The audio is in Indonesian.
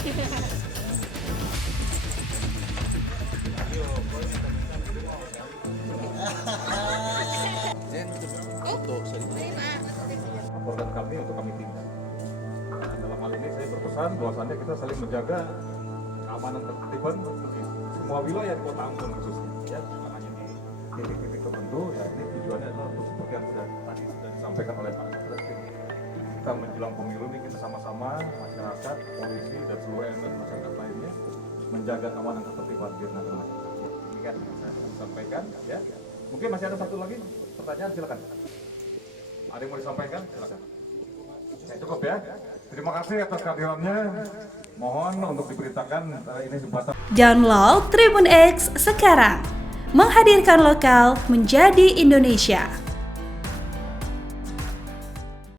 Laporan kami untuk kami tindak. Nah, dalam hal ini saya berpesan bahwasannya kita saling menjaga keamanan tertiban di semua wilayah di Kota Ambon khususnya, ya, bukan hanya di titik-titik tertentu. Ya, ini tujuannya adalah untuk seperti yang tadi sudah disampaikan oleh Pak Kapolres. Kita menjelang pemilu ini kita sama-sama masyarakat, polisi dan seluruh elemen masyarakat lainnya menjaga keamanan tertiban di nasional. Ini kan saya sampaikan, ya. Mungkin masih ada satu lagi pertanyaan, silakan. Ada yang mau disampaikan? Silakan. Ya, cukup ya. Terima kasih atas kehadirannya. Mohon untuk diberitakan ini jembatan. Download Tribun X sekarang. Menghadirkan lokal menjadi Indonesia.